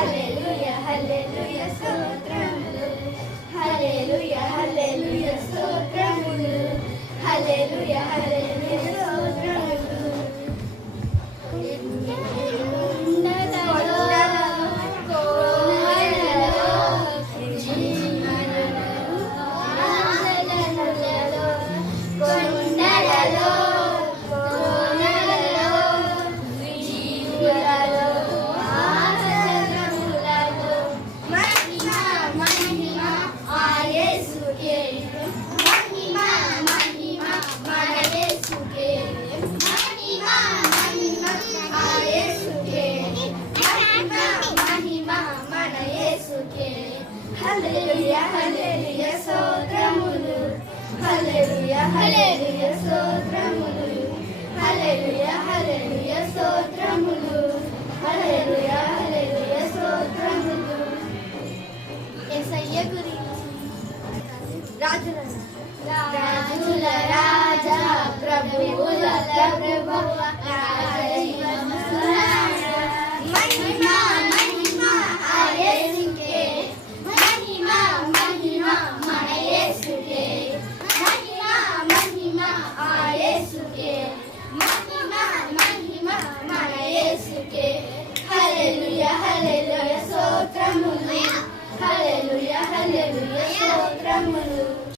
హల్లెలూయా హల్లెలూయా స్తోత్రములు హల్లెలూయా హల్లెలూయా స్తోత్రములు హల్లెలూయా హల్లెలూయా స్తోత్రములు హల్లెలూయా హల్లెలూయా స్తోత్రములు హల్లెలూయా హల్లెలూయా స్తోత్రములు హల్లెలూయా హల్లెలూయా స్తోత్రములు హల్లెలూయా హల్లెలూయా స్తోత్రములు యేసయ్య గురించి రాజుల రాజా ప్రభువుల ప్రభువు మహిమా మహిమా ఆ యేసుకే మహిమా మహిమా మన యేసుకే మహిమా మహిమా ఆ యేసుకే మహిమా మహిమా మన యేసుకే హల్లెలూయా హల్లెలూయా స్తోత్రములు హల్లెలూయా హల్లెలూయా స్తోత్రములు